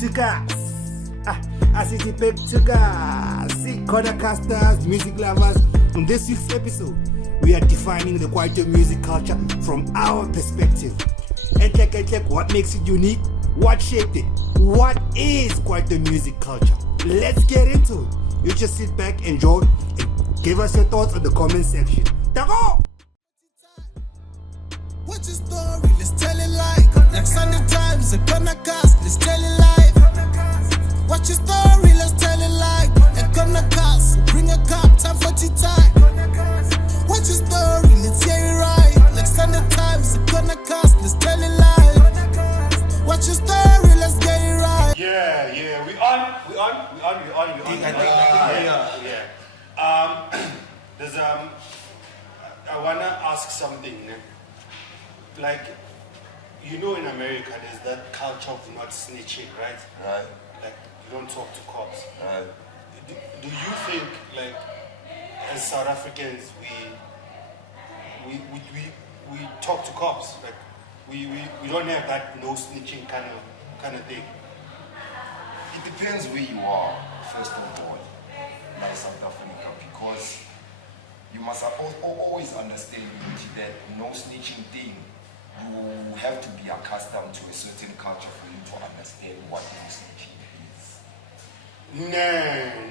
to gas. City back to gas. See, casters, music lovers. On this week's episode, we are defining the Kwaito music culture from our perspective. And what makes it unique? What shaped it? What is Kwaito music culture? Let's get into it. You just sit back, enjoy, and give us your thoughts in the comment section. Dago! What's your story? Let's tell it like Sunday Times, a gonna cast, let's tell it like. What's your story? Let's tell it like a gonna cast, bring a cup, time for tea time. What's your story? Let's hear it right. Like Sunday Times, a gonna cast, let's tell it like. What's your story? Let's get it right. Yeah, we on. There's I wanna ask something. Like, you know, in America, there's that culture of not snitching, right? Right. Like, you don't talk to cops. Right. Do you think, like, as South Africans, we talk to cops? Like, we don't have that no snitching kind of thing. It depends where you are, first of all, like South Africa, because you must always understand that no snitching thing, you have to be accustomed to a certain culture for you to understand what snitching is.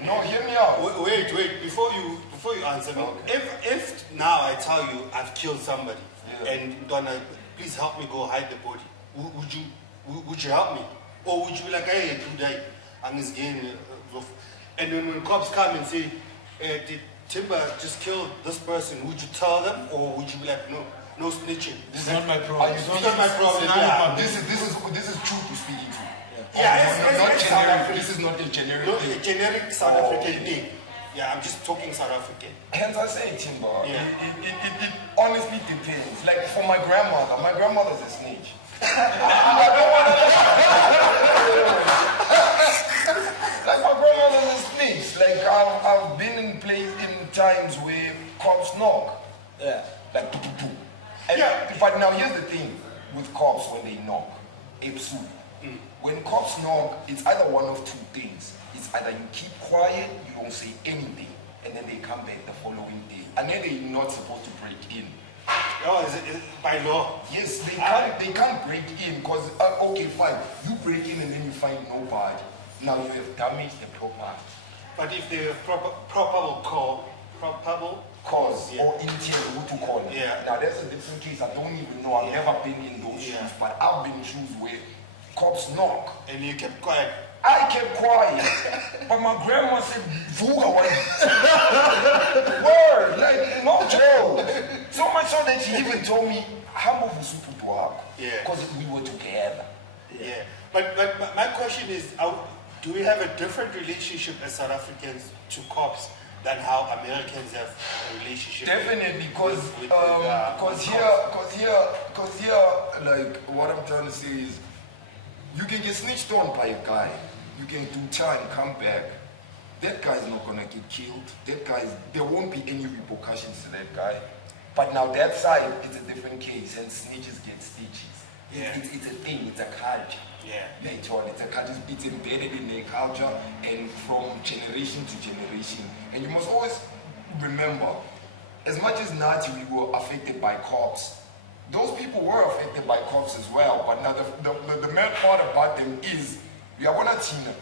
No, hear me out. Wait, before you answer me, okay. If now I tell you I've killed somebody, yeah, and Donna, please help me go hide the body, would you help me? Or would you be like, hey, today I'm this game, and then when cops come and say, did Timber just killed this person, would you tell them, or would you be like, no snitching? This is not my problem. It's not my problem. This is true to speaking to. Not generic. This is not a generic thing. A generic South African thing. Yeah, I'm just talking South African. Hence I say, Timber, Yeah. it honestly depends. Like for my grandmother's a snitch. Like my grandmother's a snitch. Like I've been in times where cops knock. Yeah. Like But now here's the thing with cops when they knock. When cops knock, it's either one of two things. It's either you keep quiet, you don't say anything, and then they come back the following day. And then they're not supposed to break in. Oh, is it by law? Yes, they can't break in because, okay, fine, you break in and then you find nobody. Now you have damaged the property. But if they have probable cause yeah, or intent, what you call it. Yeah. Now that's a different case. I don't even know. I've never been in those shoes, but I've been in shoes where cops knock. And you kept quiet. I kept quiet, but my grandma said, "Vuga word, like no joke." So much so that she even told me, "How much super to work?" Yeah. Because we were together. Yeah. But my question is, do we have a different relationship as South Africans to cops than how Americans have a relationship? Definitely, because here, like what I'm trying to say is, you can get snitched on by a guy. You can do time, come back. That guy's not gonna get killed. There won't be any repercussions to that guy. But now that side, it's a different case, and snitches get stitches. Yeah. It's a thing. It's a culture. Yeah. Literally, it's a culture. It's embedded in their culture, and from generation to generation. And you must always remember, as much as Nazi we were affected by cops, those people were affected by cops as well. But now the main part about them is, we are one Tina.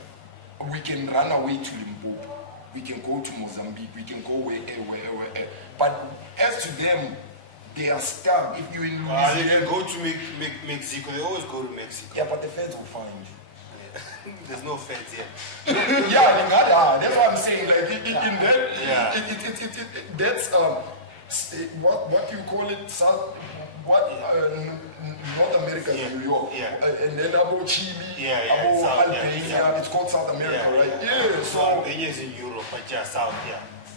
We can run away to Limpopo. We can go to Mozambique. We can go wherever. But as to them, they are stuck. If you in Louisiana, they can go to Mexico. They always go to Mexico. Yeah, but the feds will find you. There's no feds here. Yeah, that's what I'm saying. Like in that, yeah. That's what you call it, South, North America, New York, and then about Chile, about Albania. It's called South America, right? Yeah. So Albania is in Europe, but South,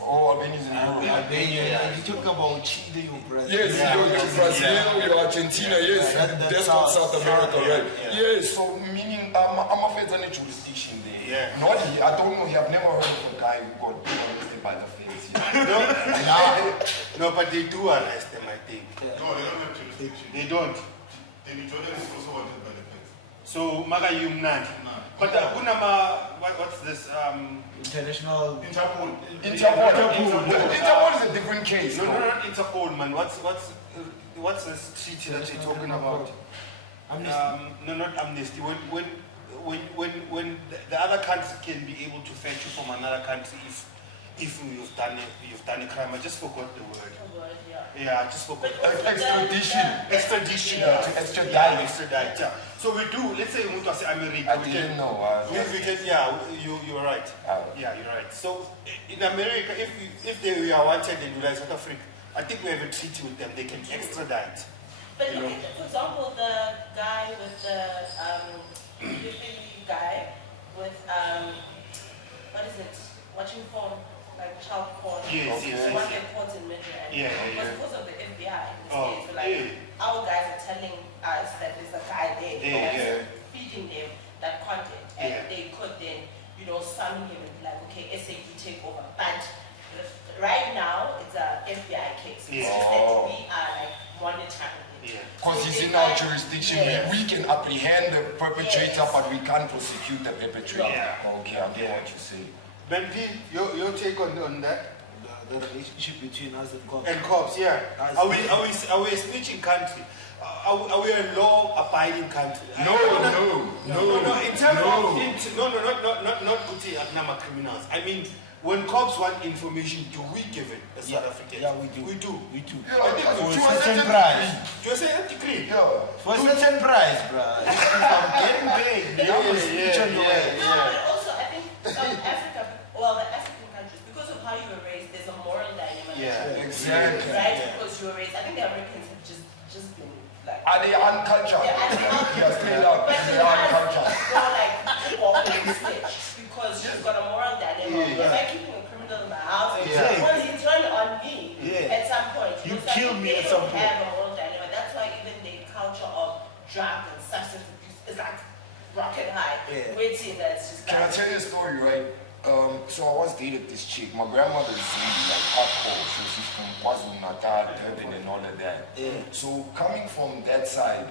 Oh, Albania is in Europe. Albania. If you talk about Chile or Brazil. Yes, you're Brazil, you're Argentina, yes. That's called South America, right? Yeah, so meaning I'm a federal jurisdiction there. Yeah. Not here, I don't know here, I've never heard of a guy who got arrested by the feds here. No, but they do arrest them, I think. No, they don't have jurisdiction. They don't. Then Jordan is also wanted by the feds. So, Maga Yumnan. But what's this? International. Interpol. Interpol is a different case. No, not Interpol, man. What's this treaty that you're talking about? Amnesty. No, not amnesty. When the other country can be able to fetch you from another country if you've done a crime. I just forgot the word. Yeah, I just forgot. Extradition. Yeah, to extradite. Extradite. Yeah. So we do. Let's say we say America. I didn't know. We can. Yeah, you're right. Yeah, you're right. So in America, if they are wanted in South Africa, I think we have a treaty with them. They can extradite. But look at, for example, the guy with the Beverly guy with what is it? Watching porn, like child porn. Yes. What they caught in Midrand. Because of the FBI in the States, so our guys are telling us that there's a guy there that's feeding them that content, and they could then, summon him and be like, okay, SAP take over. But right now, it's a FBI case. It's just that we are like monitoring it. Because he's in our jurisdiction, we can apprehend the perpetrator, but we can't prosecute the perpetrator. Okay, I get what you say. Benji, your take on that? The relationship between us and cops. And cops, yeah. Are we a snitching country? Are we a law-abiding country? No. In terms of not Guti Agnama criminals. I mean, when cops want information, do we give it as South Africans? Yeah, we do. We do. Yeah, for a certain price. Do you say a degree? Yeah. For a certain price, bro. If I'm getting paid, I'm gonna snitch on your ass. No, but also I think South Africa, the African countries, because of how you were raised, there's a moral dilemma. Yeah, exactly. Right? Because you were raised. I think the Americans have just been like. Are they uncultured? They're uncultured. Yeah, straight up. But They are uncultured. go like walking snitch because you've got a moral dilemma. Am I keeping a criminal in my house? Well, he turned on me at some point. You so kill me at some point. Have a moral dilemma. That's why even the culture of drug and substance abuse is like rocket high. Waiting, that's just. Can I tell you a story, right? So I once dated this chick. My grandmother is really like hardcore. She's from KwaZulu-Natal, Durban, and all of that. So coming from that side,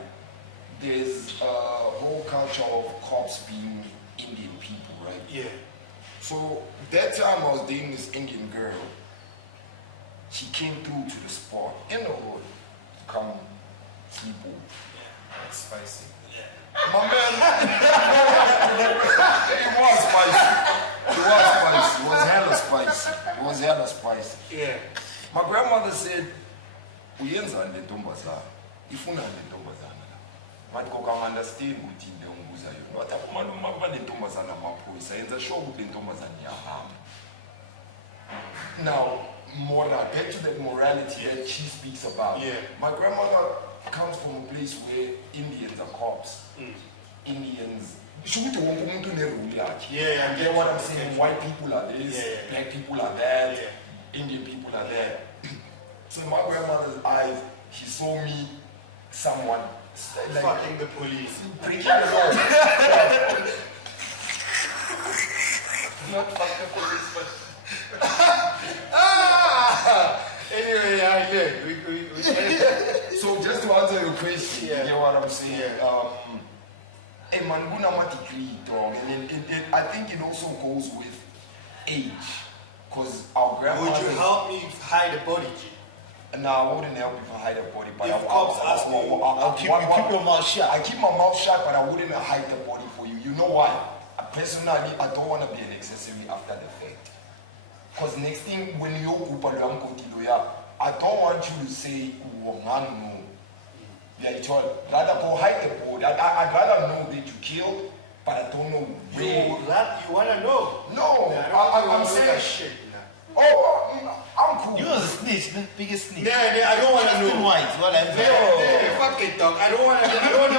there's a whole culture of cops being Indian people, right? Yeah. So that time I was dating this Indian girl. She came through to the spot in the hood to come sleep over. That's spicy. My man, it was spicy. It was hella spicy. Yeah. My grandmother said, uyenza le ntombazana. Ifuna le ntombazana la. Manje kokanga understand ukuthi into engibuza yona. Wathi aphuma noma kuba le ntombazana amaphoyisa yenza sure ukuthi le ntombazana iyahamba. Now, back to that morality that she speaks about. Yeah. My grandmother comes from a place where Indians are cops. Indians. Yeah, you get what I'm saying? White people are this, black people are that, Indian people are that. So in my grandmother's eyes, she saw me, someone like fucking the police. Breaking the law. Not fuck the police, but anyway, we So just to answer your question, you get what I'm saying? A man gonna degree, dog, and I think it also goes with age, because our grandma. Would you help me hide the body, G? No, I wouldn't help if I hide the body. But if cops ask me, I'll keep your mouth shut. I keep my mouth shut, but I wouldn't hide the body for you. You know why? Personally, I don't want to be an accessory after the fact. Because next thing, when you go I don't want you to say, no. Yeah, it's all. Rather go hide the body. I'd rather know that you killed, but I don't know where. You want to know? No, I'm saying shit. I'm cool. You're a snitch, the biggest snitch. Yeah, I don't want to know. White, what I'm saying. Fuck it, dog. I don't want to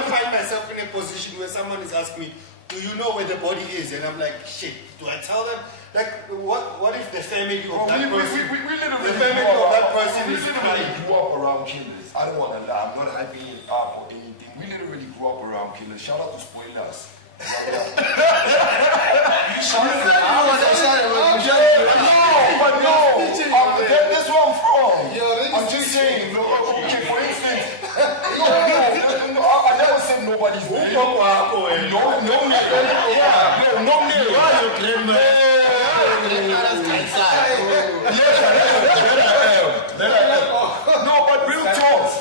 find myself in a position where someone is asking me, do you know where the body is? And I'm like, shit, do I tell them? Like, what if the family of that person, the family of that person is literally grew up around killers. I don't want to lie, I'm not hyping it up or anything. We literally grew up around killers. Shout out to spoilers. That's where I'm from. I'm just saying, okay, for instance, I never said nobody's name. No, but real talk.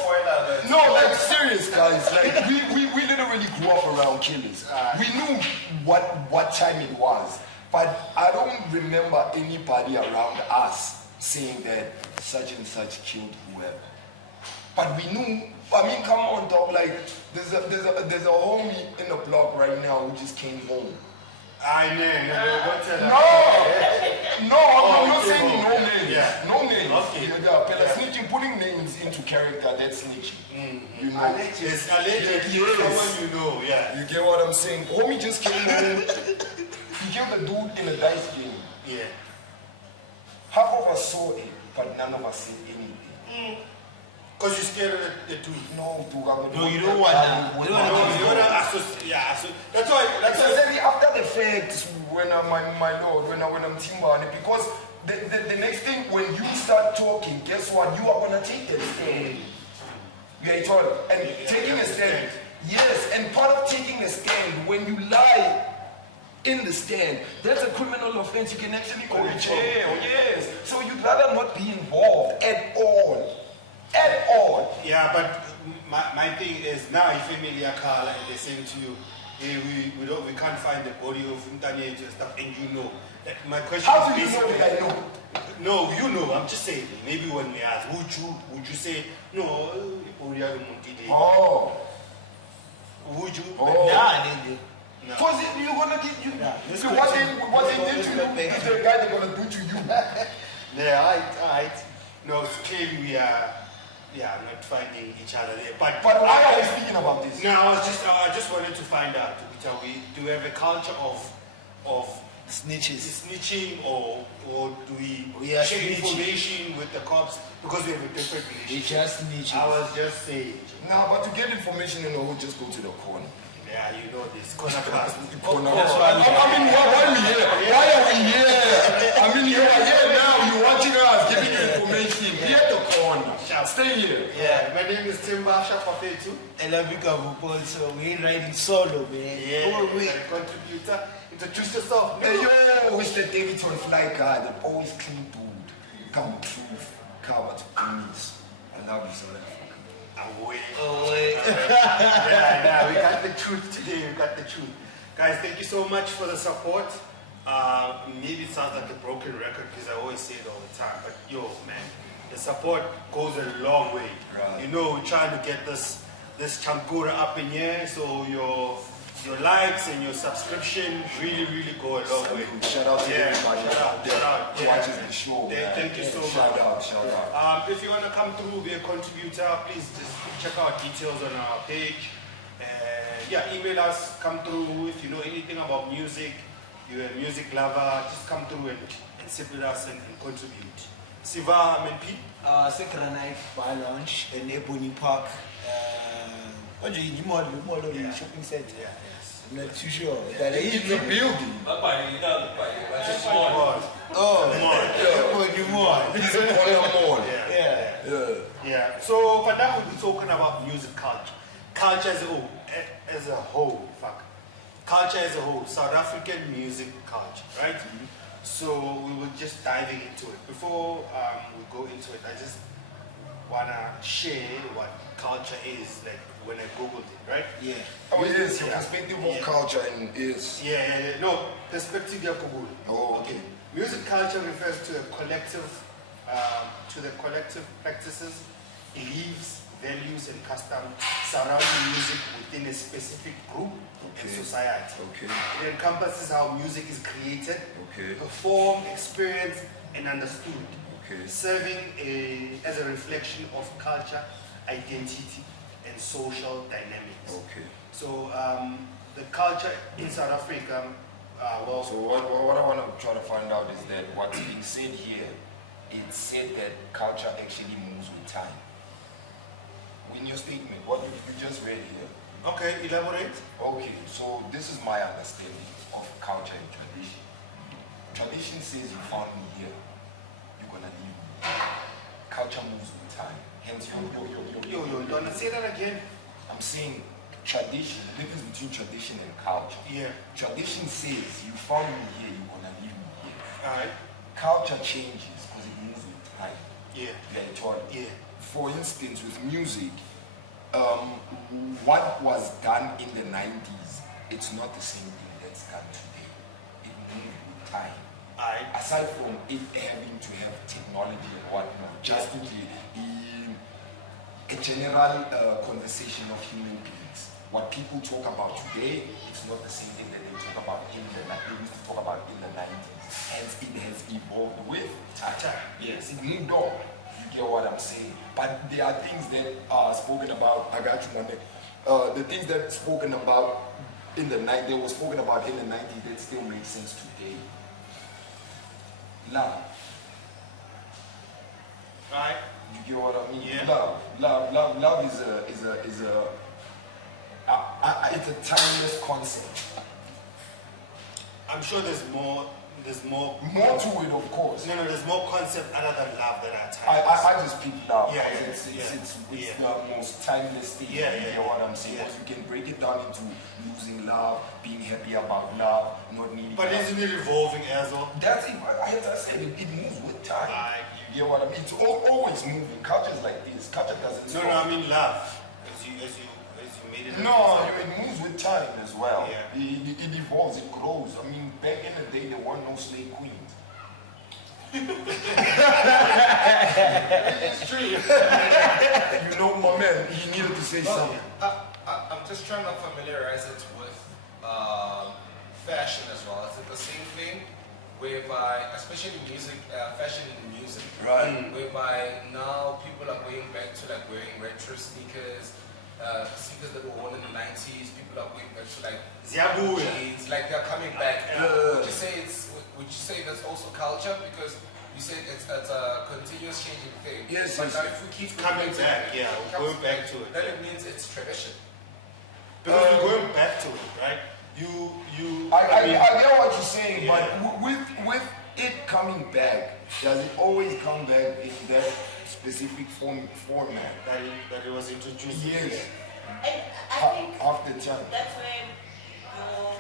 No, like serious guys. Like we literally grew up around killers. We knew what time it was, but I don't remember anybody around us saying that such and such killed whoever. But we knew. I mean, come on, dog. Like there's a homie in the block right now who just came home. I know. No, I'm not saying no names. Yeah. No names. Okay. Yeah. Snitching, putting names into character, that's snitching. You know. It's alleged. Someone you know, yeah. You get what I'm saying? Homie just came home. He killed a dude in a dice game. Yeah. Half of us saw it, but none of us said anything. Because you're scared of the tweet. No, you don't want that. You don't want to associate. Yeah, so that's why. Necessarily after the fact, when my lord, when I'm Timbani, because the next thing when you start talking, guess what? You are gonna take a stand. Yeah, told. And taking a stand. Yes, and part of taking a stand, when you lie in the stand, that's a criminal offense. You can actually go to jail. Yes. So you'd rather not be involved at all. At all. Yeah, but my thing is now if family are call and they say to you, hey, we can't find the body of Mtanye and stuff, and you know. My question How is do you know that I know? No, you know, I'm just saying, maybe when we ask, would you say, no, oh. Would you? Oh. Nah, No. Because you're gonna get you. So what they did to you is the guy they're gonna do to you. Yeah, alright. No, clearly we are not finding each other there. But why are we speaking about this? No, I just wanted to find out, do we have a culture of snitching or do we share information with the cops because we have a different relationship? We just snitching. I was just saying. No, but to get information, we'll just go to the corner. Yeah, you know this. Corner class. Corner. I mean, why are we here? Why are we here? I mean, you are here now. You're watching us, giving you information. Be at the corner. Stay here. Yeah, my name is Timba Shafafetu. And I become a Pontsho. We ain't riding solo, man. Yeah, a contributor. Introduce yourself. Hey, yo, it's the Davidson fly guy, the always clean dude. Come with truth, covered Qiniso. I love you, South Africa. Away. Oh, Yeah, we got the truth today. We got the truth. Guys, thank you so much for the support. Maybe it sounds like a broken record because I always say it all the time, but yo, man, the support goes a long way. Right. You know, we're trying to get this chankura up in here, so your likes and your subscription really go a long way. Shout out to everybody. Shout out. Who watches the show. Thank you so much. Shout out. If you want to come through, be a contributor, please just check out details on our page. Email us, come through. If you know anything about music, you're a music lover, just come through and sit with us and contribute. Siva, Granite Bar Lounge in Ebony Park. Shopping center. Yeah, yes. I'm not too sure. It's a building. Ebony Mall. It's a corner mall. Yeah. So for now we'll be talking about music culture. Culture as a whole. Culture as a whole. South African music culture, right? So we were just diving into it. Before we go into it, I just wanna share what culture is, like when I googled it, right? Yeah. Oh, yes, your perspective of culture is. No, perspective ya Google. Oh, okay. Music culture refers to the collective practices, beliefs, values, and customs surrounding music within a specific group and society. Okay. It encompasses how music is created, Okay. performed, experienced, and understood, Okay. serving as a reflection of culture, identity, and social dynamics. Okay. So the culture in South Africa, So what I want to try to find out is that what's being said here, it said that culture actually moves with time. In your statement, what you just read here. okay, elaborate. Okay, so this is my understanding of culture and tradition. Tradition says you found me here, you're gonna leave me. Culture moves with time. Hence Yo, you wanna say that again? I'm saying tradition, the difference between tradition and culture. Yeah. Tradition says you found me here, you're gonna leave me here. Alright. Culture changes because it moves with time. Yeah. Very taught. Yeah. For instance, with music, what was done in the 90s, it's not the same thing that's done today. It moved with time. Alright. Aside from it having to have technology and whatnot, just to a general conversation of human beings. What people talk about today, it's not the same thing that they talk about they used to talk about in the 90s. Hence, it has evolved with time. Yes, it moved on. You get what I'm saying? But there are things that are spoken about. I got you one day. The things that spoken about in the 90s, they were spoken about in the 90s that still make sense today. Love. Alright. You get what I mean? Yeah. Love is it's a timeless concept. I'm sure there's more More to it, of course. No, there's more concept other than love that are I timeless. just pick love. Yeah, It's yeah. the most timeless thing. Yeah, You get what I'm saying? yeah. Because you can break it down into losing love, being happy about love, not needing But love. isn't it evolving as well? That's it. As I said, it moves with time. Right. You get what I mean? It's always moving. Culture is like this. Culture doesn't No, stop. I mean love. As you made it. No, it moves with time as well. Yeah. It evolves, it grows. I mean, back in the day, there were no slave queens. It's true. You know, my man, he needed to say something. I'm just trying to familiarize it with fashion as well. Is it the same thing? Whereby, especially music, fashion in music, Right. whereby now people are going back to like wearing retro sneakers, sneakers that were worn in the 90s. People are going back to like Ziabuya. jeans, like they're coming back. Yeah. Would you say that's also culture? Because you said it's a continuous changing thing. Yes, But yes, now yes. if we keep Coming going back, yeah, it going comes back to it. then it means it's tradition. Because we're going back to it, right? I get what you're saying, Yeah. but with it coming back, does it always come back in that specific format? that it was introduced. Yes. And I think Half the time. that's where your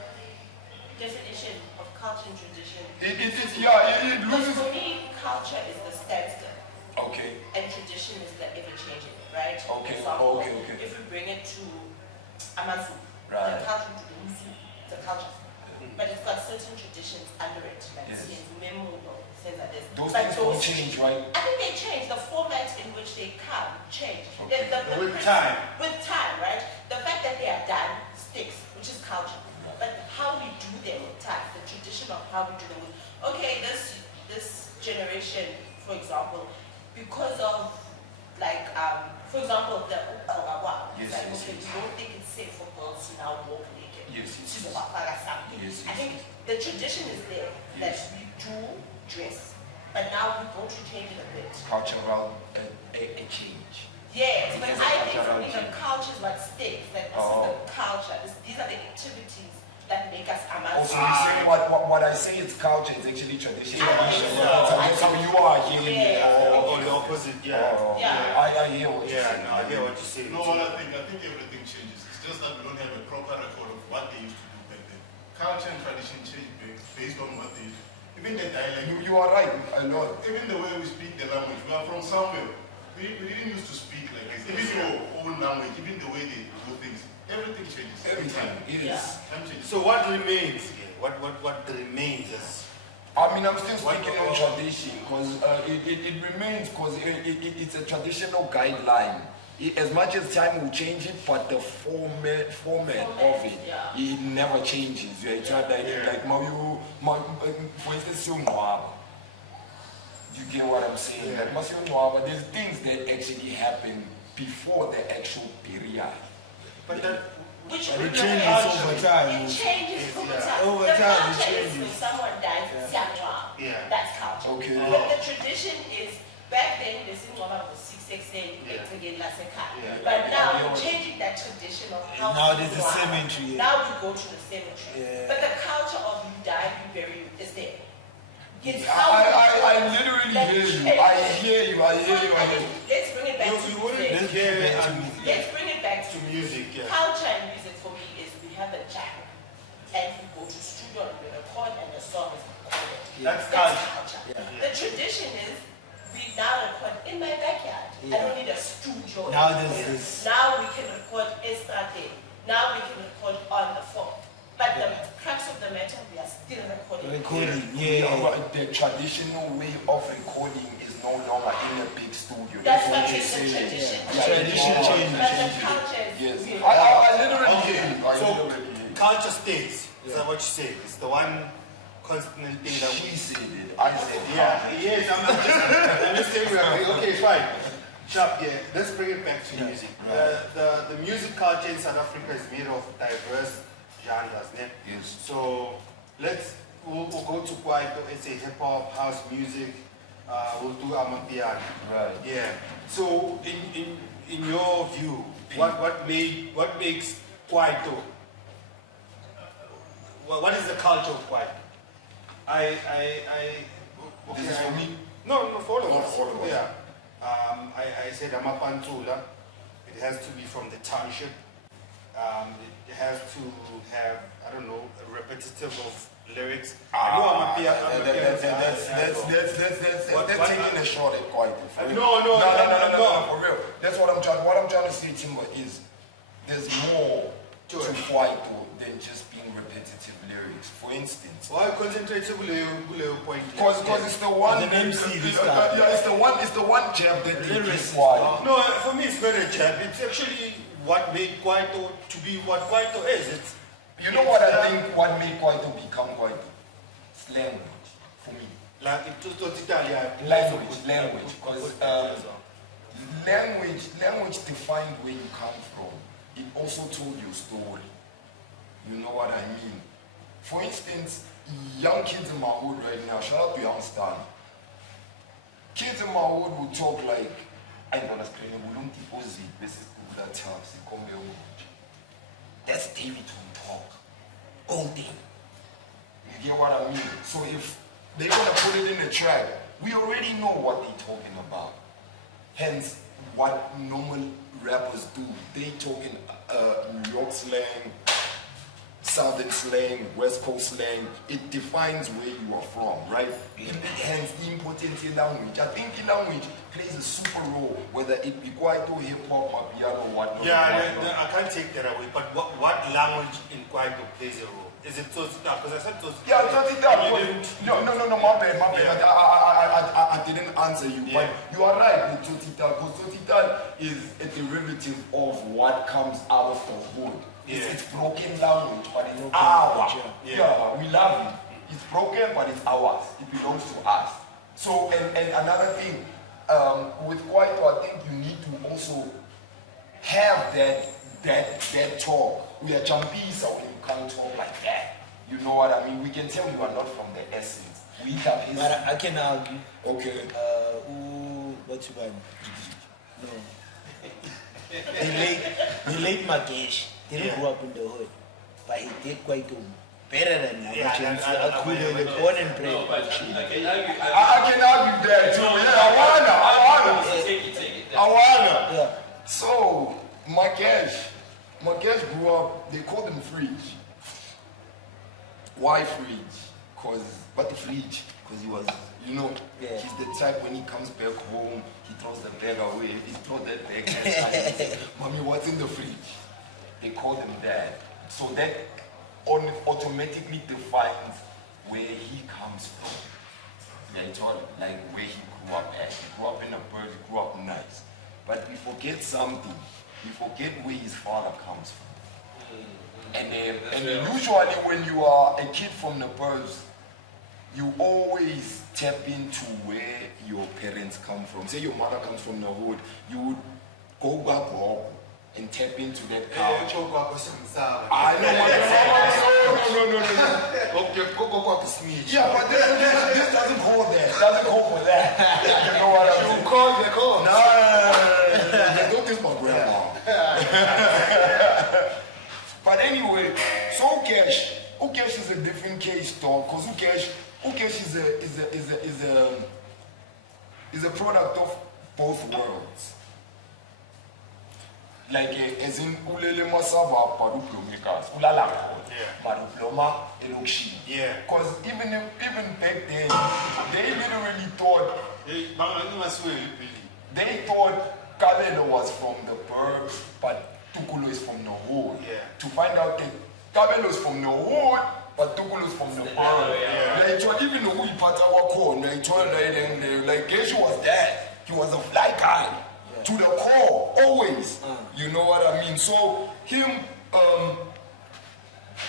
definition of culture and tradition. It Because loses. for me, culture is the standstill, Okay. and tradition is the ever-changing, right? Okay, For example, okay. if we bring it to Amazu, Right. the culture to the Musu, the culture. But it's got certain traditions under it, like Yes. memo, things like this. Those But things don't change, right? I think they change. The format in which they come change. Okay. With time. With time, right? The fact that they are done sticks, which is culture. But how we do them with time, the tradition of how we do them. Okay, this generation, for example, because of like for example the Yes, like, yes, okay, yes. we don't think it's safe for girls to now walk naked. Yes, yes, To yes. something. Yes, I yes, think the tradition is there that we do dress, but now we're going to change it a bit. Cultural a change. Yes, but Because I of think for me cultural the culture is what sticks. That this is the culture. These are the activities that make us Also, Amazon. you say what I say it's culture, it's actually tradition. That's how you are hearing it. Yeah. Or the opposite, yeah. Yeah. I hear what you're Yeah, saying. no, I hear what you're saying. No, what I think everything changes. It's just that we don't have a proper record of what they used to do back then. Culture and tradition change based on what they used to do. Even the dialect, You are right, a lot. even the way we speak the language, we are from somewhere. We didn't used to speak like this. Even your own language, even the way they do things, everything changes. Every time. Yes. Time changes. So what remains here? What remains is I mean, I'm still speaking on tradition because it remains because it's a traditional guideline. As much as time will change it, but the format of it, Yeah. it never changes. Yeah, it's not like, for instance, you get what I'm saying? Like, but there's things that actually happen before the actual period. but that Which But we it don't changes have. over time. It changes over time. Over The time, it culture is changes. when someone dies, Yeah. that's culture. Okay. But the tradition is back then the Singoma was 6 Yeah. again last Yeah. But now we're changing that tradition of how Now there's people a are. cemetery. Now we go to the cemetery. Yeah. But the culture of you die, you bury you is there. His I literally hear you. I hear you. Let's bring it back to music. Let's bring it back to music. Yeah. Culture and music for me is we have a jam and we go to studio and we record and the song is recorded. That's culture. Yeah. The tradition is we now record in my backyard. I don't need a studio. Now there's this. Now we can record estrade. Now we can record on the phone. But the crux of the matter, we are still recording. But the traditional way of recording is no longer in a big studio. That's what they is the say. tradition. Tradition changes. But the culture is Yes. we I literally hear you. So, culture stays. Is that what you say? It's the one constant thing that She said it. I said it. Yes, I'm just saying we are okay, fine. Sharp, yeah. Let's bring it back to music. The music culture in South Africa is made of diverse genres, né? Yes. So we'll go to Kwaito, it's a hip hop, house music, we'll do amapiano. Right. Yeah. So in your view, what makes Kwaito? What is the culture of Kwaito? This is for me? No, follow us. Follow us. Yeah. I said Amapantula. It has to be from the township. It has to have, I don't know, a repetitive of lyrics. That's taking a shot at Kwaito. No, for real. That's what I'm trying to say, Timber, is there's more to Kwaito than just being repetitive lyrics. For instance, why concentrate point? Because it's the one. The MC this time. Yeah, it's the one jab that they lyrics. No, for me it's not a jab. It's actually what made Kwaito to be what Kwaito is. You know what I think? What made Kwaito become Kwaito? It's language for me. Like it was Italian. Language. Because language defined where you come from. It also told you a story. You know what I mean? For instance, young kids in my hood right now, shout out to young Stan. Kids in my hood will talk like, I don't understand, that's David who talk. All day. You get what I mean? So if they're gonna put it in a track, we already know what they're talking about. Hence, what normal rappers do, they talking New York slang, Southern slang, West Coast slang. It defines where you are from, right? Hence, important language. I think language plays a super role, whether it be Kwaito, hip hop, or piano, or whatnot. Yeah, I can't take that away. But what language in Kwaito plays a role? Is it Tosita? Because I said Tosita. Yeah, Tosita. No, my bad. I didn't answer you, but you are right with Tosita, because Tosita is a derivative of what comes out of the hood. It's broken language, but it's ours. Yeah, we love it. It's broken, but it's ours. It belongs to us. So, and another thing, with Kwaito, I think you need to also have that talk. We are jumpy, so we can't talk like that. You know what I mean? We can tell you are not from the essence. We have his. But I can argue. Okay. What's your name? No. The late Magesh didn't grow up in the hood, but he did quite better than me. I could born and bred. I can argue that too. Yeah, I wanna. Yeah. So, Magesh grew up, they called him Fridge. Why Fridge? But the Fridge, because he was, he's the type when he comes back home, he throws the bag away. He throws that bag and Mommy, what's in the fridge? They call him that. So that automatically defines where he comes from. Yeah, it's all like where he grew up at. He grew up in a bird, he grew up nice. But we forget something. We forget where his father comes from. And usually when you are a kid from the burbs, you always tap into where your parents come from. Say your mother comes from the hood, you would go back home and tap into that culture. I know. Yeah, but this doesn't call that. Doesn't call for that. You know what I mean? You call the call. No. Don't kiss my grandma. But anyway, so Cash, Ukesh is a different case, dog. Because Ukesh is a product of both worlds. Like as in ulele masava paruplomikazi ulala maruploma elokshi. Yeah. Because even back then they literally thought Kabelo was from the burbs, but Tukulo is from the hood. Yeah. To find out that Kabelo is from the hood, but Tukulo is from the burb. Like even though we part our core, like Geshu was that. He was a fly guy. To the core, always. You know what I mean? So him,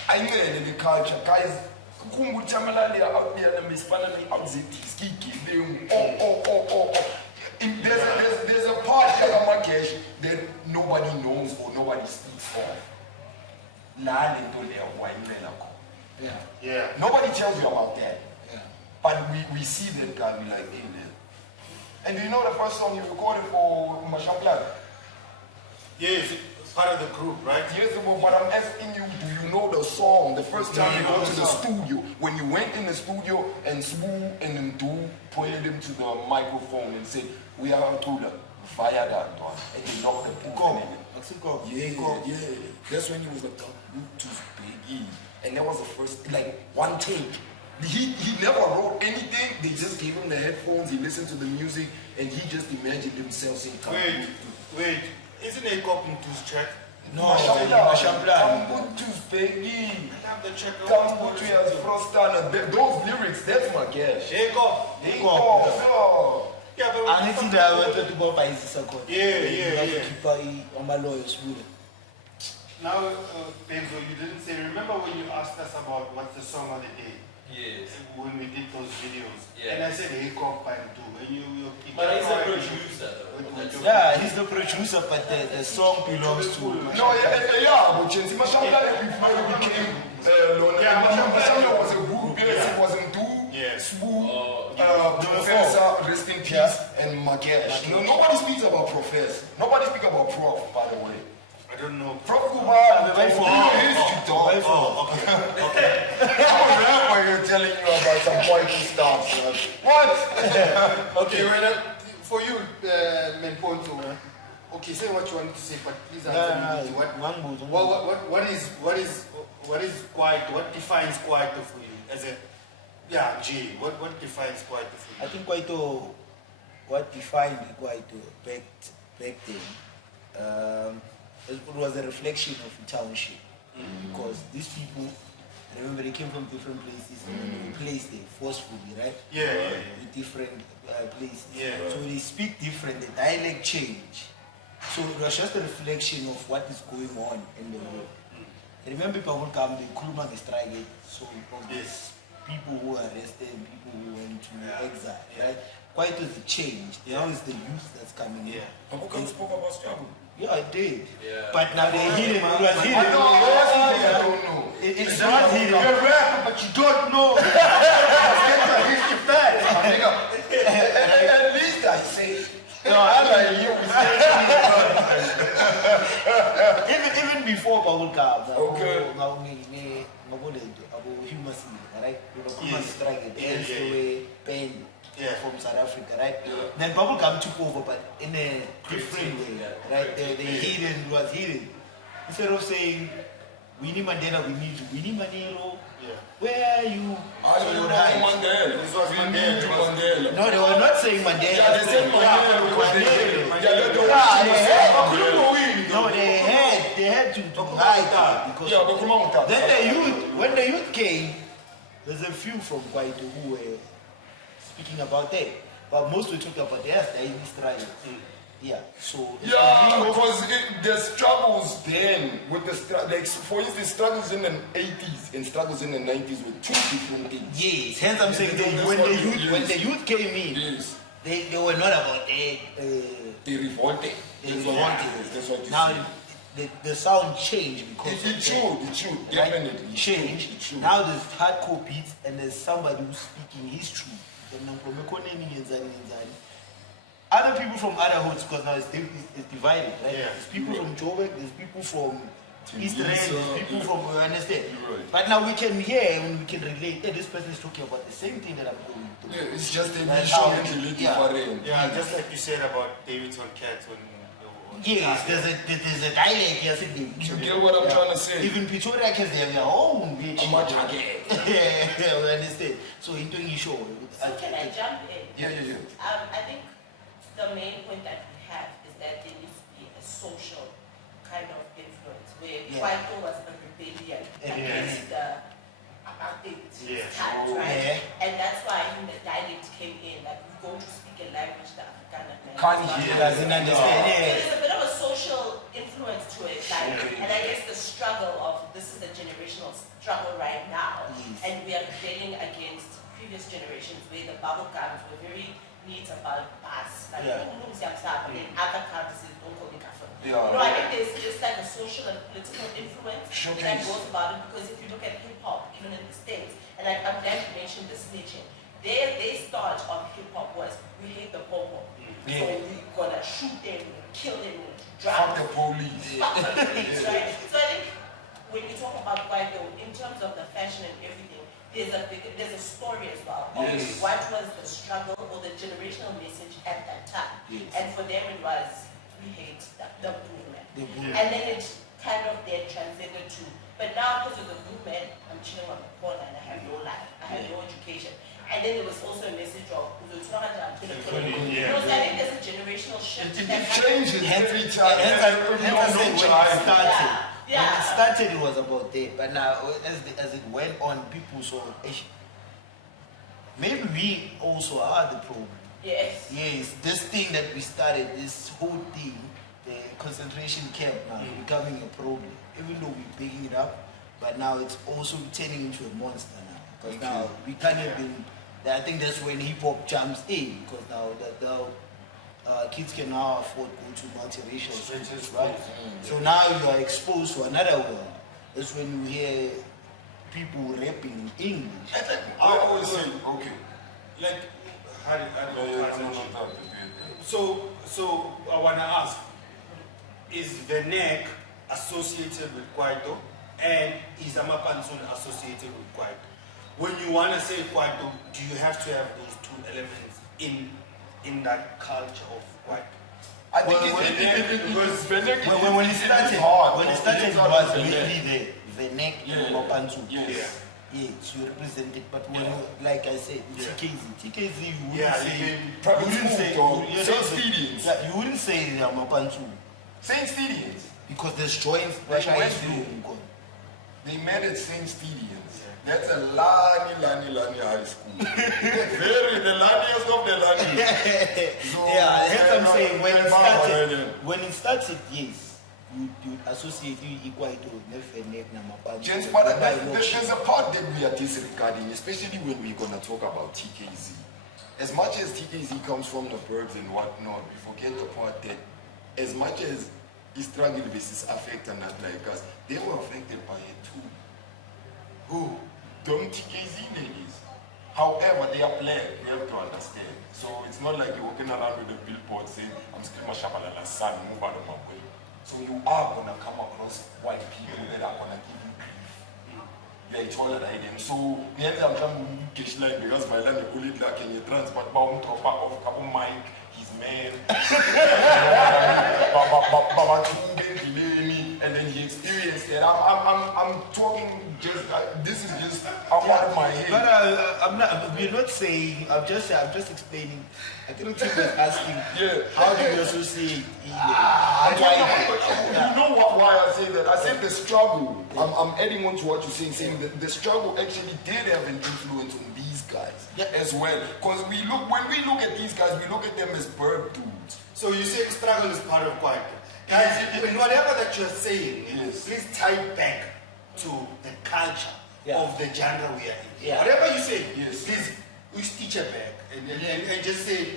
I know in the culture, guys. Kumbuchamalali out there, the Mispanani out there's a part of Amakesh that nobody knows or nobody speaks of. Yeah. Nobody tells you about that. Yeah. But we see that guy, we like, hey man. And do you know the first song you recorded for Mashamplad? Yes, it's part of the group, right? Yes, but I'm asking you, do you know the song? The first time you go to the studio, when you went in the studio and Smooth and Ndu pointed him to the microphone and said, we are to the fire that one. And they knocked the book in. Yeah. That's when he was like, Bluetooth baby. And that was the first, like, one take. He never wrote anything. They just gave him the headphones. He listened to the music, and he just imagined himself saying, Wait. Isn't it copy Bluetooth track? No, Bluetooth baby. I have the track. Bluetooth first time. Those lyrics, that's my cash. Hey, go. Yeah, but I need to go by his circle. Yeah. Keep on my lawyers. Now, Benzo, you didn't say, remember when you asked us about what's the song of the day? Yes. When we did those videos. Yeah. And I said, hey, cop and do. And you but he's the producer, though. Yeah, he's the producer, but the song belongs to. No, but Chenzi Mashamla before he became Mashamla was a group, yes, it wasn't Do, Smooth, Professor, rest in peace, and Makesh. No, nobody speaks about Professor. Nobody speaks about Prof, by the way. I don't know. Prof Kuba, history talk. Okay. I'm a rapper here telling you about some poetry stuff. What? Okay, right. For you, Pontsho. Okay, say what you want to say, but please answer me. What is Kwaito? What defines Kwaito for you? As a Jay, what defines Kwaito for you? I think Kwaito, what defined Kwaito back then, it was a reflection of the township. Because these people, remember, they came from different places and they were placed there forcefully, right? With different places. So they speak different, the dialect change. So it was just a reflection of what is going on in the world. Remember, people would come, they Kuruma strike it. So these people who were arrested, people who went to exile, right? Quite a change. Now it's the youth that's coming in. Abuka spoke about struggle. Yeah, I did. But now they're hidden. It was hidden. I don't know. It's not hidden. You're a rapper, but you don't know. At least I say. No, I like you. Even before Paulka, pain from South Africa, right? Then Bubblegum took over, but in a different way, right? The hidden was hidden. Instead of saying, we need Mandela, we need you. We need Manero. Where are you? Mandela. No, they were not saying Mandela. They said Mandela. No, they had to hide because then when the youth came, there's a few from Kwaito who were speaking about that, but most were talking about their struggle. Because the struggles then with the like for instance, struggles in the 80s and struggles in the 90s were two different things. Yes, hence I'm saying when the youth came in, they were not about that. They revolted. That's what you now the sound changed because it should definitely change. Now there's hardcore beats and there's somebody who's speaking his truth. Other people from other hoods, because now it's divided, right? There's people from Joburg, there's people from Easter eggs, Qiniso, people from, understand? Right. But now we can hear and we can relate. Hey, this person is talking about the same thing that I'm going through. Yeah, it's just a Like mission how- really yeah. different. Yeah, just like you said about David's on cats when. Yes, there's a dialect here. You get what I'm trying to say? Even Pretoria has their own bitch. How much I get? Yeah, I understand. So into you show. So can I jump in? Yeah. I think the main point that we have is that there needs to be a social kind of influence where Kwaito was a rebellion against the apartheid times, right? And that's why I think the dialect came in, like we're going to speak a language that Afrikaner Doesn't understand. There's a bit of a social influence to it, like, and I guess the struggle of this is a generational struggle right now, and we are rebelling against previous generations where the bubble gums were very neat about us, like in other countries don't call it kafir. No, I think there's just like a social and political influence that goes about it, because if you look at hip hop, even in the States, and I'm glad you mentioned the snitching, their start of hip hop was we hate the popo. So we're gonna shoot them, kill them, drown Fuck the police. Fuck the police, right? So I think when you talk about Kwaito, in terms of the fashion and everything, there's a story as well of what was the struggle or the generational message at that time. And for them it was we hate the movement. And then it kind of then transcended to, but now because of the movement, I'm chilling on the corner and I have no life, I have no education. And then there was also a message of, so I think there's a generational shift. It changes every time. When it started, it was about that. But now, as it went on, people saw, maybe we also are the problem. Yes. Yes, this thing that we started, this whole thing, the concentration camp now, becoming a problem. Even though we're picking it up, but now it's also turning into a monster now. Because now we can't even. I think that's when hip hop jumps in, because now the kids can now afford go to multiracial schools, right? So now you are exposed to another world. That's when you hear people rapping in English. I always say, okay. Like, so I wanna ask, is Venek associated with Kwaito, and is Amapansun associated with Kwaito? When you want to say Kwaito, do you have to have those two elements in that culture of Kwaito? I think because when it started, it was mainly the Venek and Amapansun. Yes. Yes, you represent it, but when, like I said, TKZ, you wouldn't say Amapansun. Saint Stedians. Because there's joints Russia is doing. They met at St. Stedians. That's a Lani high school. The Laniest of the Lani. So, that's what I'm saying. When it started, yes, you associate Kwaito with Gents, but there's a part that we are disregarding, especially when we're going to talk about TKZ. As much as TKZ comes from the burbs and whatnot, we forget the part that as much as he struggled with his affect and not like us, they were affected by it too. Who? Dumb TKZ niggas. However, they are black, you have to understand. So it's not like you're walking around with a billboard saying, I'm still my shabalala son, move out of my way. So you are gonna come across white people that are gonna give you grief. Yeah, it's all that I am. So the end I'm trying to catch line because my land pull it like in your transport bound to back of couple mic, his man. And then he experienced it. I'm talking just this is just out of my head. But we're not saying. I'm just explaining. I think Tim was asking. How do you associate? You know why I say that? I said the struggle. I'm adding on to what you're saying that the struggle actually did have an influence on these guys as well. Because when we look at these guys, we look at them as bird dudes. So you say struggle is part of Kwaito. Guys, in whatever that you're saying, please tie it back to the culture of the genre we are in. Whatever you say, please teach it back and just say,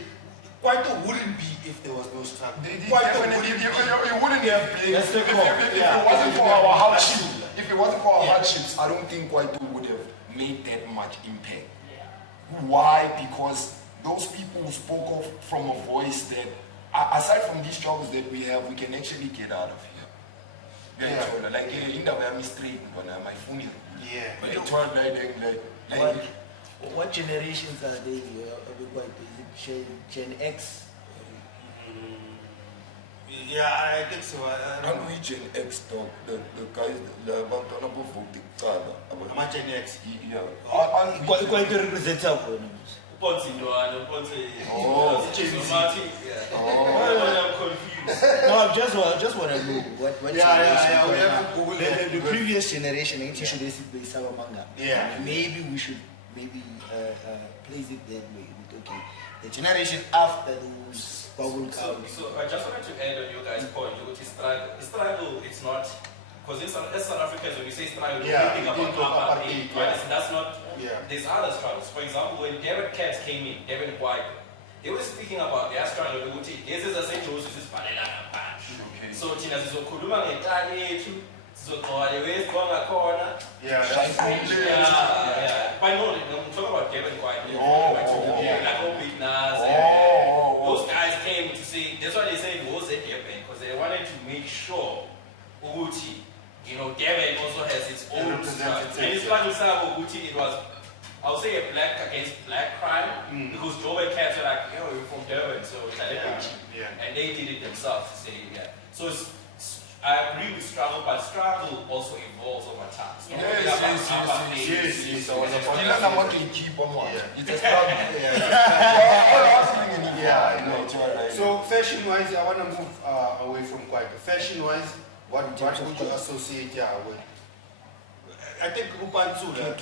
Kwaito wouldn't be if there was no struggle. It wouldn't have been. If it wasn't for our hardships, I don't think Kwaito would have made that much impact. Why? Because those people spoke of from a voice that, aside from these struggles that we have, we can actually get out of here. Like in the way I'm straight, my phone. Yeah. But they told like what generations are they? Is it Gen X? Yeah, I think so. I know Gen X dog. The guys, the about voting card. I'm Gen X. Yeah. Quite a representative. Pontsho, I'm confused. No, I just want to know what Yeah. We have to Google the previous generation. I think you should basically say manga. Yeah. Maybe we should place it that way. Okay. The generation after those bubble culture. So I just wanted to add on your guys' point, which is struggle. Struggle, it's not, because as South Africans, when you say struggle, you think about apartheid, right? So that's not, there's other struggles. For example, when Derek Katz came in, Devin Kwaito, they were speaking about their struggle, this is a central, this is Banana Punch. So Tina Zokuluma Netani, so the way going a corner. Yeah. But no, I'm talking about Devin Kwaito. Those guys came to see, that's why they say it was a Devin, because they wanted to make sure Uguti, Devin also has its own struggle. And it's like Uguti, it was, I'll say a black against black crime, because Joe Cats were like, you're from Durban, so it's a and they did it themselves. So I agree with struggle, but struggle also evolves over time. So Yes. So I'm not going to keep on one. It's a struggle. So fashion-wise, I want to move away from Kwaito. Fashion-wise, what would you associate with? I think Pontsho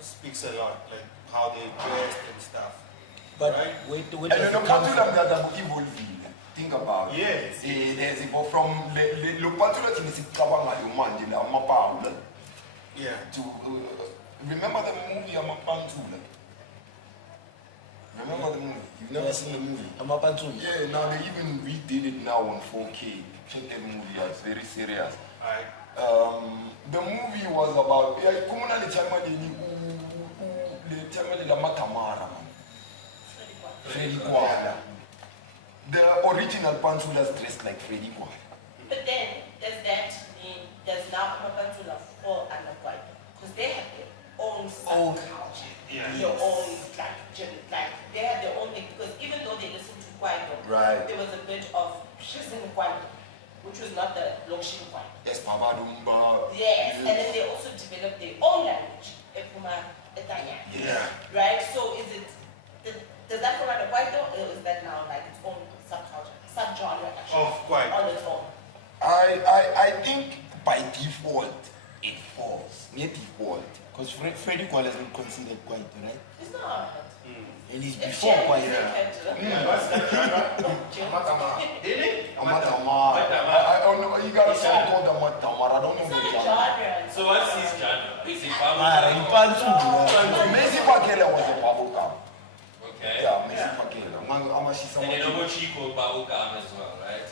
speaks a lot, like how they dressed and stuff. But right? wait, And then the Pontsho evolving. Think about it. Yes. There's from the Pontsho to the Yeah. to remember the movie Pontsho. Remember the movie? You've never seen the movie? Yeah, now they even redid it now on 4K. Check that movie, it's very serious. Right. The movie was about Freddy Kwala. The original Pontsho dressed like Freddy Kwala. But then, does that mean there's now a Pontsho fall under Kwaito? Because they have their own subculture, their own, like, they have their own thing. Because even though they listen to Kwaito, there was a bit of Shizin Kwaito, which was not the Lokshin Kwaito. Yes, Baba Dumba. Yes, and then they also developed their own language, Epuma Etanya. Yeah. Right? So does that come under Kwaito, or is that now like its own subculture, subgenre actually? Of Kwaito. On its own. I think by default it falls. Near default. Because Freddy Kwala is not considered Kwaito, right? It's not. And he's before Kwaito. What's that genre? Amatama. You got a song called Amatama. I don't know the genre. So what's his genre? Is it Messi Pakela was a bubblegum. Okay. Yeah, Messi Pakela. And then over Chico Bubblegum as well, right?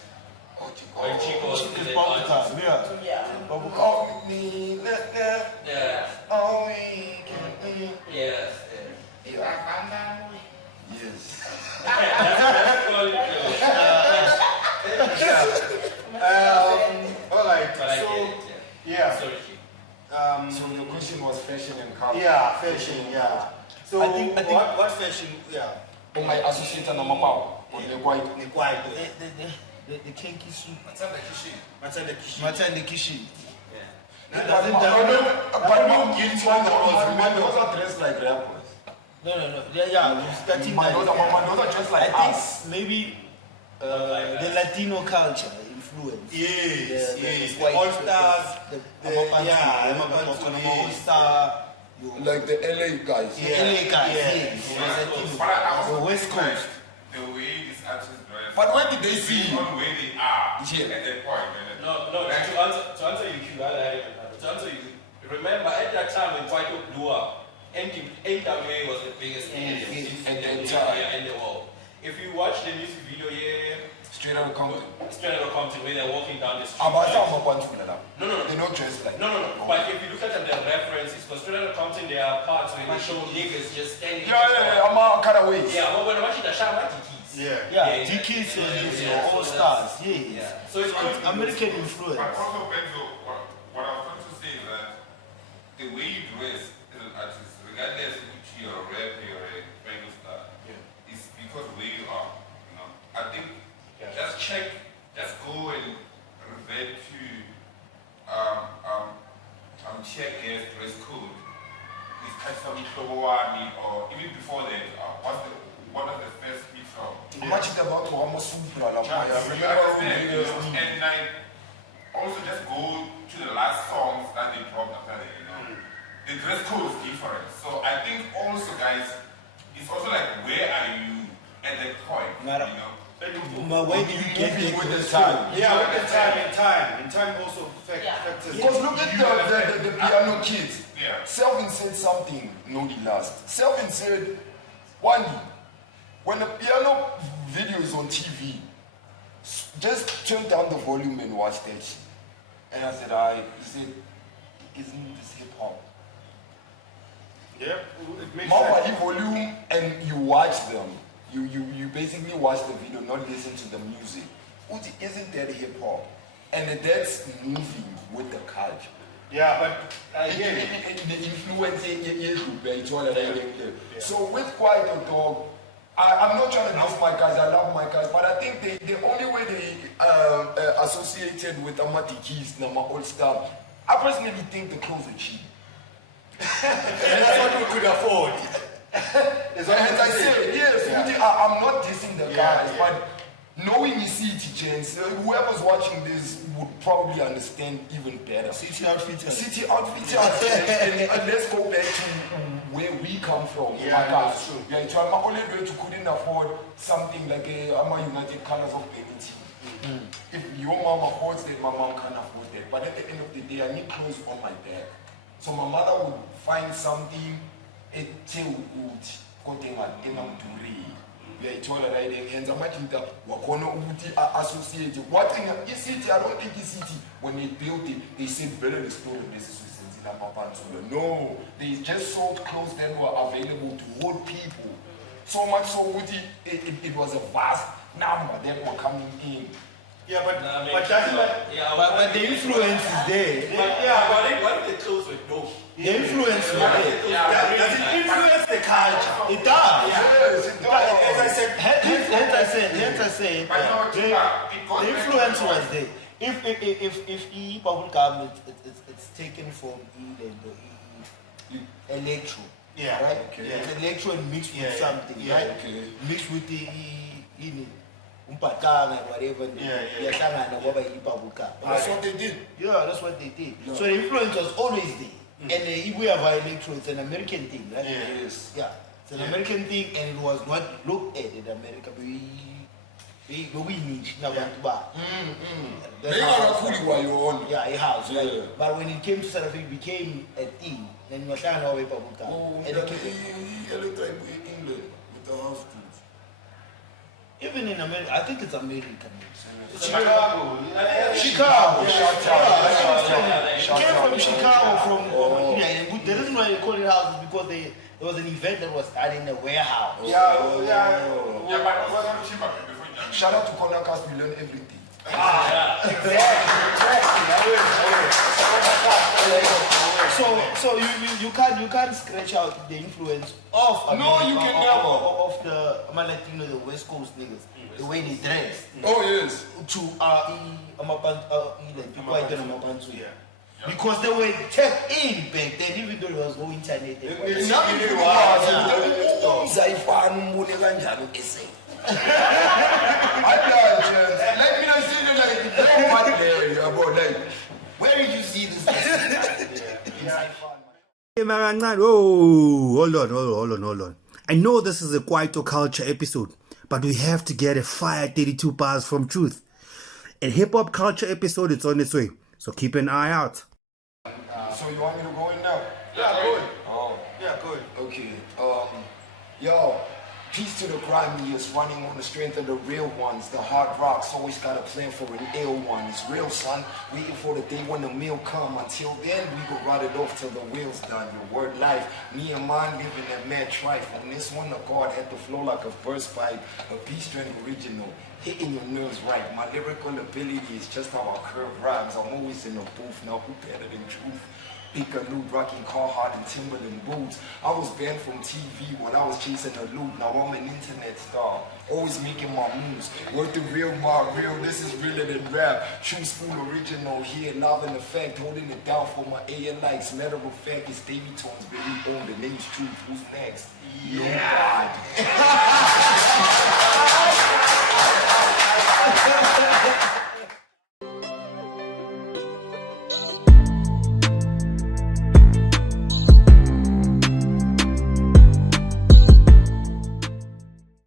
Oh, Chico. When Chico is It's the bubblegum, artist. yeah. Oh, me, Yeah. oh, we can. Yes. Yes. All right. But I So, get it, yeah. Sorry. So the question was fashion and culture. Yeah, fashion, yeah. So I think- what fashion, yeah. My associate and Mapao. On the Kwaito. The Kwaito. The kinky suit. Matanda Kishi. Mata and the Kishin. But mom guilty one was dressed like rappers. No. Yeah. Starting My daughter dressed I like us. think maybe the Latino culture influence. Yes, The yes. The white- All Stars. the Yeah, All Star. Like the LA guys. Yeah. LA guys, Yeah. yes. The West Coast. The way these artists dress. But when did they see you? On where they are Yeah. at that point. No. To answer you, remember at that time when Kwaito blew up, NWA was the biggest in the world. If you watch the music video, Straight out of Compton. Straight Outta Compton, where they're walking down the street. About some of one No. They don't dress like No. But if you look at the references, because Straight Outta Compton, there are parts where they show niggas just standing. Yeah, I'm a kind of ways. Yeah, but when I watch it, the Shama Tikis. Yeah, D-Kids and All Stars. Yeah. So it's American influence. But also, Benzo, what I was trying to say is that the way you dress as an artist, regardless of which you're a rapper or a Kwaito star, is because where you are. You know, I think just go and revert to check guest dress code. Is catch some Shobowani or even before that, what was the first hit from? Much about Muhammad Supra, And like also just go to the last songs that they dropped after that, you know. The dress code is different. So I think also guys, it's also like where are you at that point? You know? But where do you get it with the time? Yeah, with the time. And time also factors. Because look at the piano kids. Yeah. Selvin said something, no, the last. Selvin said, one, when the piano video is on TV, just turn down the volume and watch that shit. And I said, he said, isn't this hip hop? Yeah, it makes Mama, sense. volume and you watch them. You basically watch the video, not listen to the music. Isn't that hip hop? And that's moving with the culture. Yeah, but again, the influence is so with Kwaito dog, I'm not trying to diss my guys, I love my guys, but I think the only way they associated with Amatikis, Nama old stuff, I personally think the clothes are cheap. and that's what we could afford. As I say, yes, I'm not dissing the guys, but knowing the city, gents, whoever's watching this would probably understand even better. City outfitters. City outfitters. And let's go back to where we come from. Yeah, that's true. Yeah, so I'm only way to couldn't afford something like a United Colors of Benity. If your mom affords that, my mom can't afford that. But at the end of the day, I need clothes on my back. So my mother would find something, a tail wood, I told her that hands are much associated. What in a city, I don't think it's city. When they built it, they said very story places with no, they just sold clothes that were available to hold people. So much so it was a vast number that were coming in. Yeah, but the influence is there. What if the clothes were dope? The influence is there. does it influence the culture? It does. Yes, it does. As I said, Hence I say, the influence was there. If Bluegum it's taken from electro, right? Okay. It's electro and mixed with something, right? Okay. Mixed with the umpatanga and whatever. That's what they did. Yeah, that's what they did. So the influence was always there. And if we have electro, it's an American thing, right? Yes. Yeah, it's an American thing, and it was not looked at in America. We need They are cool while you're on. yeah, a house, right? Yeah. But when it came to South Africa, it became a thing. Then you can't know people come. And it came- England with the house tools. even in America, I think it's American. Chicago. Chicago. Shout Came out. from Chicago, the reason why they call it house is because there was an event that was done in a warehouse. Yeah, but it wasn't cheaper before you Shout out to Konacast, we learn everything. So you can't scratch out the influence of No, you can never. of the Latino, the West Coast niggas, the way they dress Oh yes. to because they were tapped in back then, even though there was no internet. Where did you see this? Hey, Midrand. Oh, hold on. I know this is a Kwaito Culture episode, but we have to get a fire 32 bars from Truth. A hip-hop culture episode, it's on its way, so keep an eye out. So you want me to go in now? Yeah, good. Oh, Yeah, good. okay. Yo, Peace to the grimiest, running on the strength of the real ones. The hard rocks always got a plan for an ill one. It's real, son, waiting for the day when the meal come. Until then, we go ride it off till the wheel's done. Your word life, me and mine living that mad trife. On this one, the God had to flow like a burst pipe, a B-string original. Hitting your nerves right. My lyrical ability is just how I curve rhymes. I'm always in the booth, now who better than truth? Big Luke rocking Carhartt and Timberland boots. I was banned from TV when I was chasing a loop. Now I'm an internet star, always making my moves. Word to real, my real, this is realer than rap. True school original here, love and effect, holding it down for my ALIs. Matter of fact, it's Davy Tone's very own, the name's Truth. Who's next? Yeah.